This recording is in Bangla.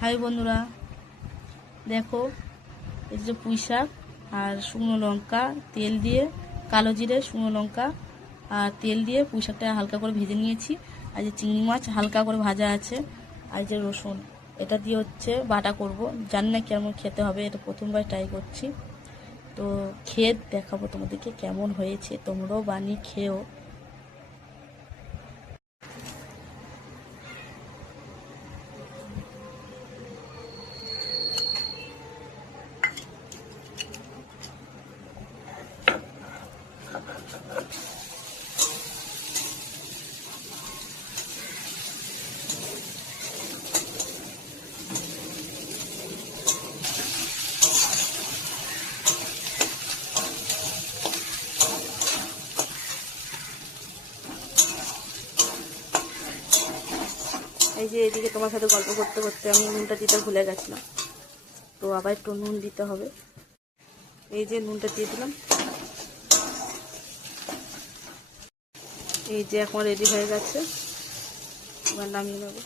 হাই বন্ধুরা, দেখো এই যে পুঁই শাক আর শুকনো লঙ্কা তেল দিয়ে, কালো জিরে শুকনো লঙ্কা আর তেল দিয়ে পুঁই শাকটা হালকা করে ভেজে নিয়েছি। আর যে চিংড়ি মাছ হালকা করে ভাজা আছে, আর যে রসুন এটা দিয়ে হচ্ছে বাটা করব। জানি না কেমন খেতে হবে, এটা প্রথমবার ট্রাই করছি, তো খেয়ে দেখাবো তোমাদেরকে কেমন হয়েছে, তোমরাও বানিয়ে খেও। এই যে এদিকে তোমার সাথে গল্প করতে করতে আমি নুনটা দিতে ভুলে গেছিলাম, তো আবার একটু নুন দিতে হবে। এই যে নুনটা দিয়ে দিলাম। এই যে এখন রেডি হয়ে গেছে, এবার নামিয়ে নেবো।